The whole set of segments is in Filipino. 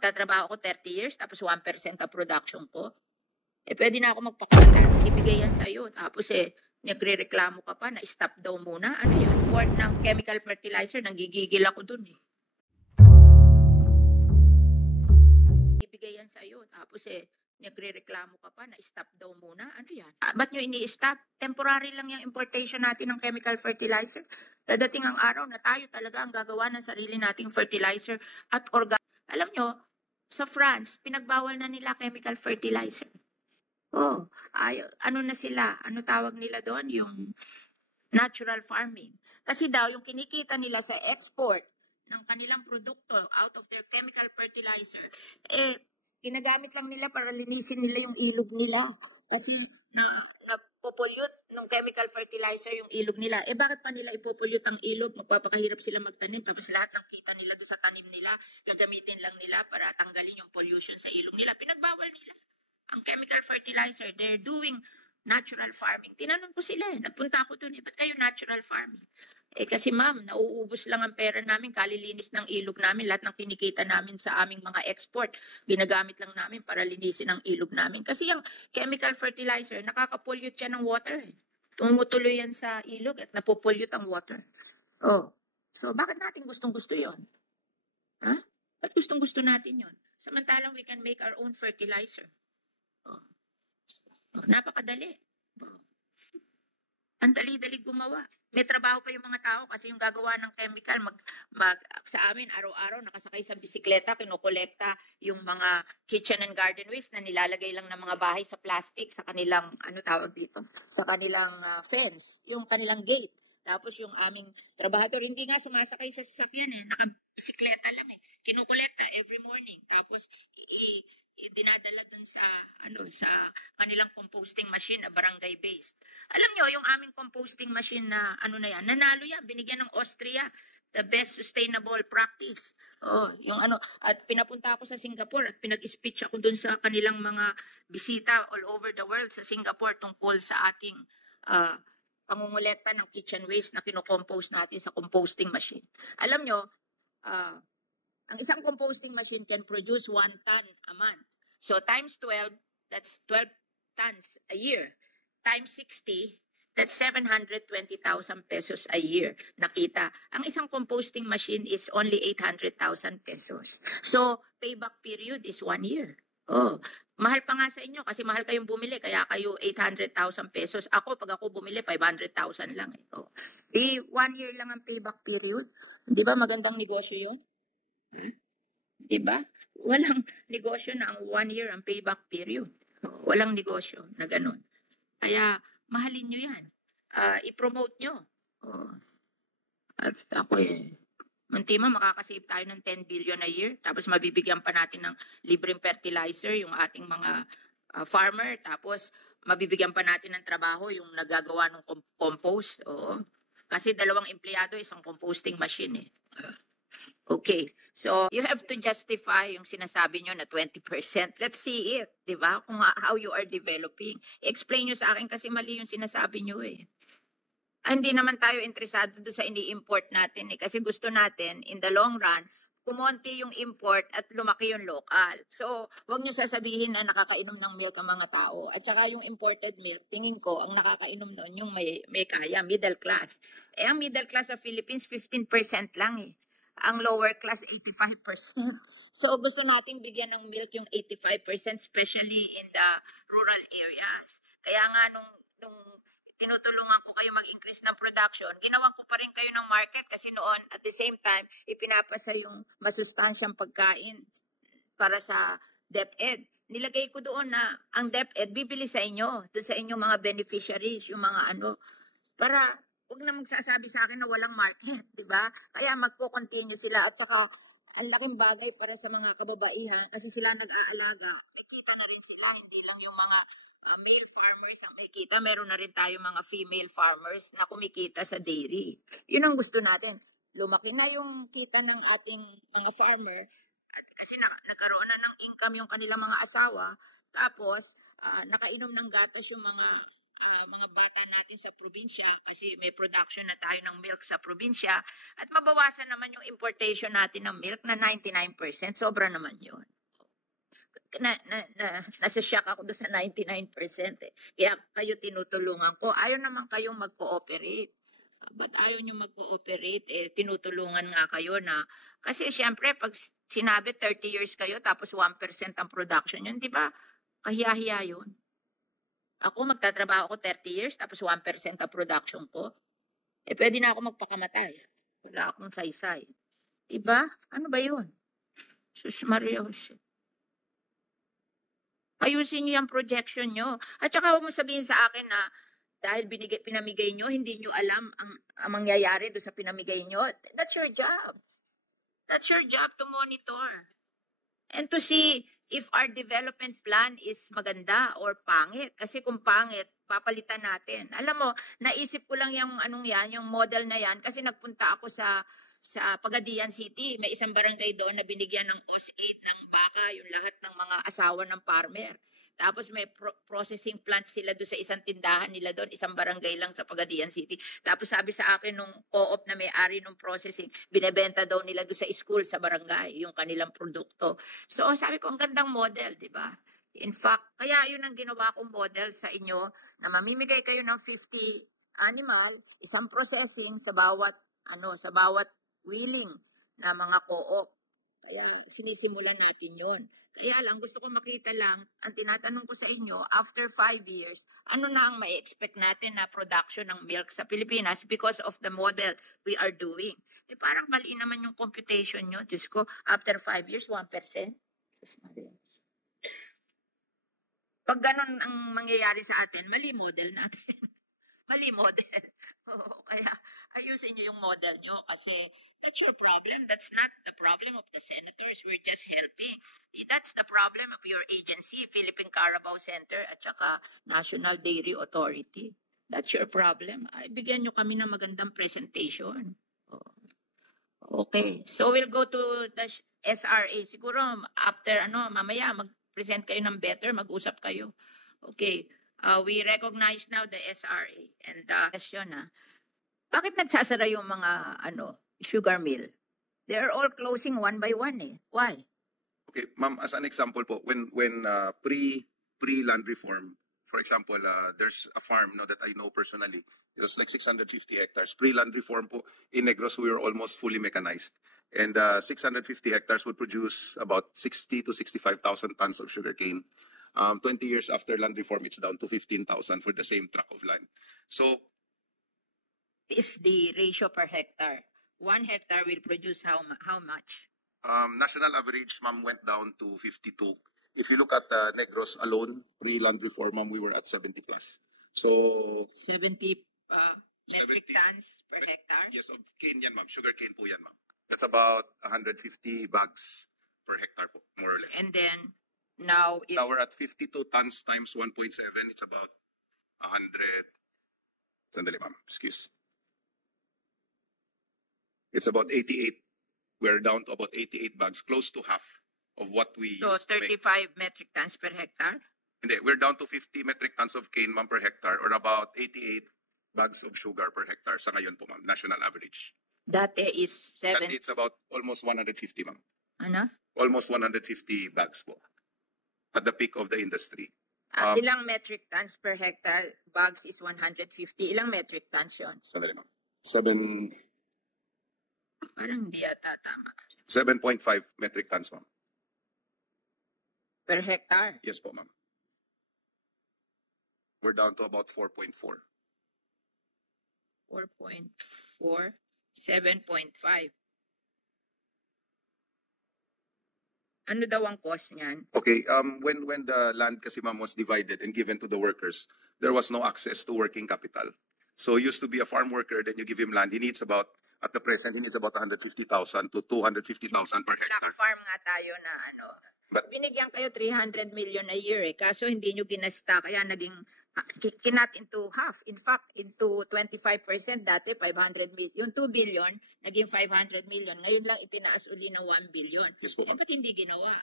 magtatrabaho ako 30 years, tapos 1% ang production ko. Pwede na ako magpakatan, ibigay yan sa'yo. Tapos nagre-reklamo ka pa na stop daw muna. Ano yan? Word ng chemical fertilizer, nanggigigil ako dun eh. Ibigay yan sa'yo. Tapos nagre-reklamo ka pa na stop daw muna. Ano yan? Ba't nyo ini-stop? Temporary lang yung importation natin ng chemical fertilizer. Dadating ang araw na tayo talaga ang gagawa ng sarili nating fertilizer at organic. Alam nyo, sa France, pinagbawal na nila chemical fertilizer. Oh, ano na sila? Ano tawag nila doon? Yung natural farming. Kasi daw, yung kinikita nila sa export ng kanilang produkto out of their chemical fertilizer, ginagamit lang nila para linisin nila yung ilog nila. Kasi napopollute ng chemical fertilizer yung ilog nila. Bakit pa nila ipopollute ang ilog? Magpapakahirap sila magtanim. Tapos lahat ng kita nila doon sa tanim nila, gagamitin lang nila para tanggalin yung pollution sa ilog nila. Pinagbawal nila ang chemical fertilizer. They're doing natural farming. Tinanong ko sila nagpunta ako doon ba't kayo natural farming? Kasi ma'am, nauubos lang ang pera namin, kalilinis ng ilog namin, lahat ng kinikita namin sa aming mga export, ginagamit lang namin para linisin ang ilog namin. Kasi yung chemical fertilizer, nakaka-pollute yan ng water. Tumutuloy yan sa ilog at napopollute ang water. So bakit natin gustong-gusto yun? Ba't gustong-gusto natin yun? Samantalang we can make our own fertilizer. Napakadali. Ang dali-dali gumawa. May trabaho pa yung mga tao kasi yung gagawa ng chemical, sa amin, araw-araw, nakasakay sa bisikleta, kinukolekta yung mga kitchen and garden waste na nilalagay lang ng mga bahay sa plastic, sa kanilang, sa kanilang fence, yung kanilang gate. Tapos yung aming trabahador, hindi nga sumasakay sa sasakyan nakabisikleta lang Kinukolekta every morning. Tapos, dinadala dun sa kanilang composting machine na barangay based. Alam nyo, yung aming composting machine na nanalo yan, binigyan ng Austria, the best sustainable practice. At pinapunta ako sa Singapore at pinag-speech ako dun sa kanilang mga bisita all over the world sa Singapore tungkol sa ating pangungulekta ng kitchen waste na kinocompose natin sa composting machine. Alam nyo, ang isang composting machine can produce 1 ton a month. So times 12, that's 12 tons a year. Times 60, that's 720,000 pesos a year nakita. Ang isang composting machine is only 800,000 pesos. So payback period is 1 year. Mahal pa nga sa inyo kasi mahal kayong bumili kaya kayo 800,000 pesos. Pag ako bumili 500,000 lang. 1 year lang ang payback period. Di ba magandang negosyo yun? Diba? Walang negosyo na ang 1 year ang payback period. Walang negosyo na ganun. Kaya, mahalin nyo yan. I-promote nyo. At ako muntima, makakasave tayo ng 10 billion a year. Tapos mabibigyan pa natin ng libreng fertilizer yung ating mga farmer. Tapos mabibigyan pa natin ng trabaho yung nagagawa ng compost. Kasi 2 empleyado isang composting machine Okay, so you have to justify yung sinasabi nyo na 20%. Let's see it, di ba? Kung how you are developing. Explain nyo sa akin kasi mali yung sinasabi nyo Hindi naman tayo interesado doon sa ini-import natin kasi gusto natin, in the long run, kumonti yung import at lumaki yung local. So, wag nyo sasabihin na nakakainom ng milk ang mga tao. At saka yung imported milk, tingin ko, ang nakakainom noon yung may kaya, middle class. Ang middle class sa Philippines, 15% lang Ang lower class, 85%. So, gusto nating bigyan ng milk yung 85%, especially in the rural areas. Kaya nga, nung tinutulungan ko kayo mag-increase ng production, ginawan ko pa rin kayo ng market kasi noon, at the same time, ipinapasa yung masustansyang pagkain para sa DepEd. Nilagay ko doon na ang DepEd bibili sa inyo, doon sa inyong mga beneficiaries, yung mga para huwag na magsasabi sa akin na walang market, di ba? Kaya magko-continue sila at saka ang laking bagay para sa mga kababaihan kasi sila nag-aalaga. May kita na rin sila, hindi lang yung mga male farmers ang may kita. Meron na rin tayo mga female farmers na kumikita sa dairy. Yun ang gusto natin. Lumaki na yung kita ng ating mga farmer kasi nagkaroon na ng income yung kanilang mga asawa. Tapos, nakainom ng gatas yung mga bata natin sa probinsya kasi may production na tayo ng milk sa probinsya at mabawasan naman yung importation natin ng milk na 99%. Sobra naman yun. nasa shock ako doon sa 99% eh. Kaya kayo tinutulungan ko. Ayaw naman kayong mag-cooperate. Ba't ayaw nyo mag-cooperate? Eh, tinutulungan nga kayo na. Kasi syempre, pag sinabi 30 years kayo, tapos 1% ang production yun, di ba? Kahiya-hiya yun. Ako, magtatrabaho ko 30 years, tapos 1% ang production ko. Eh, pwede na ako magpakamatay. Wala akong saysay. Diba? Ano ba yun? Sus Maria Jose. Ayusin niyo yung projection nyo. At saka huwag mo sabihin sa akin na dahil pinamigay nyo, hindi nyo alam ang mangyayari doon sa pinamigay nyo. That's your job. That's your job to monitor. And to see if our development plan is maganda or pangit. Kasi kung pangit, papalitan natin. Alam mo, naisip ko lang yung yung model na yan kasi nagpunta ako sa Pagadian City. May isang barangay doon na binigyan ng OS8 ng baka, yung lahat ng mga asawa ng farmer. Tapos may processing plant sila doon sa isang tindahan nila doon, isang barangay lang sa Pagadian City. Tapos sabi sa akin nung co-op na may-ari ng processing, binebenta daw nila doon sa school, sa barangay, yung kanilang produkto. So sabi ko, ang gandang model, di ba? In fact, kaya yun ang ginawa kong model sa inyo, na mamimigay kayo ng 50 animal, isang processing sa bawat willing na mga co-op. Kaya sinisimulan natin yon. Kaya lang, gusto ko makita lang, ang tinatanong ko sa inyo, after 5 years, ano na ang mai-expect natin na production ng milk sa Pilipinas because of the model we are doing. Eh parang mali naman yung computation nyo. Diyos ko, after 5 years, 1%. Pag ganun ang mangyayari sa atin, mali model natin. Mali model. Kaya ayusin niyo yung model nyo kasi that's your problem. That's not the problem of the senators. We're just helping. That's the problem of your agency, Philippine Carabao Center at saka National Dairy Authority. That's your problem. Ay, bigyan nyo kami ng magandang presentation. Okay. So we'll go to the SRA. Siguro after mamaya mag-present kayo ng better, mag-usap kayo. Okay. We recognize now the SRA and question bakit nagsasara yung mga sugar mill? They are all closing one by one eh. Why? Okay, ma'am, as an example po, when pre-land reform, for example, there's a farm that I know personally. It was like 650 hectares. Pre-land reform po, in Negros, we were almost fully mechanized. And 650 hectares would produce about 60 to 65,000 tons of sugarcane. 20 years after land reform, it's down to 15,000 for the same tract of land. So, is the ratio per hectare? 1 hectare will produce how much? National average, ma'am, went down to 52. If you look at Negros alone, pre-land reform, ma'am, we were at 70 plus. So 70 metric tons per hectare? Yes, of cane yan, ma'am. Sugar cane po yan, ma'am. That's about 150 bags per hectare po, more or less. And then, now we're at 52 tons times 1.7. It's about 100. Sandali, ma'am. Excuse. It's about 88. We're down to about 88 bags, close to half of what we So 35 metric tons per hectare? Hindi, we're down to 50 metric tons of cane, ma'am, per hectare, or about 88 bags of sugar per hectare. Sa ngayon po, ma'am, national average. Dati is 7. Dati it's about almost 150, ma'am. Ano? Almost 150 bags po. At the peak of the industry. Ilang metric tons per hectare? Bags is 150. Ilang metric tons yun? Sandali, ma'am. Parang hindi ata tama. 7.5 metric tons, ma'am. Per hectare? Yes po, ma'am. We're down to about 4.4. 4.4? 7.5. Ano daw ang cost niyan? Okay, when the land kasi, ma'am, was divided and given to the workers, there was no access to working capital. So he used to be a farm worker, then you give him land. He needs about, at the present, he needs about 150,000 to 250,000 per hectare. Farm nga tayo na But binigyan kayo 300 million a year eh. Kaso hindi nyo ginasta. Kaya naging kinat into half. In fact, into 25% dati 500 million. Yung 2 billion, naging 500 million. Ngayon lang itinaas uli ng 1 billion. Yes po, eh, ba't hindi ginawa?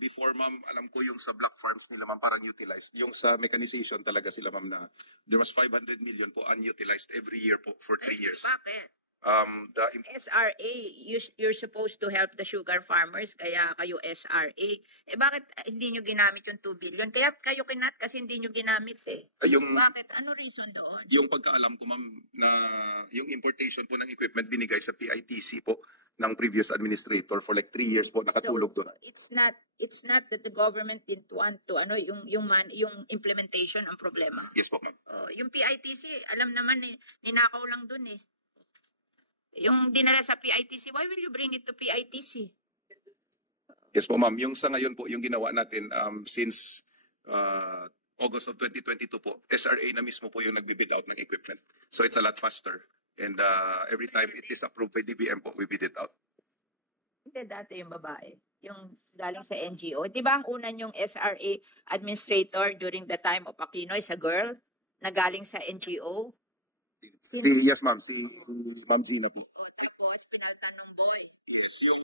Before, ma'am, alam ko yung sa black farms nila, ma'am, parang utilized. Yung sa mechanization talaga sila, ma'am, na there was 500 million po unutilized every year po for 3 years. Bakit? The SRA, you're supposed to help the sugar farmers, kaya kayo SRA. Bakit hindi nyo ginamit yung 2 billion? Kaya kayo kinat kasi hindi nyo ginamit eh. yung Bakit? Ano reason doon? yung pagkaalam ko ma'am na yung importation po ng equipment binigay sa PITC po ng previous administrator for like 3 years po nakatulog doon. It's not that the government didn't want to yung implementation ang problema. Yes po ma'am. Yung PITC, alam naman ninakaw lang doon eh. Yung dinala sa PITC, why will you bring it to PITC? Yes po ma'am, yung sa ngayon po yung ginawa natin since August of 2022 po, SRA na mismo po yung nagbi-bid out ng equipment. So it's a lot faster and every time it is approved by DBM po, we bid it out. Hindi dati yung babae, yung galing sa NGO. Di ba ang unan yung SRA administrator during the time of Aquino is a girl na galing sa NGO? Yes ma'am, si Ma'am Gina po. Tapos pinaltan ng boy. Yes, yung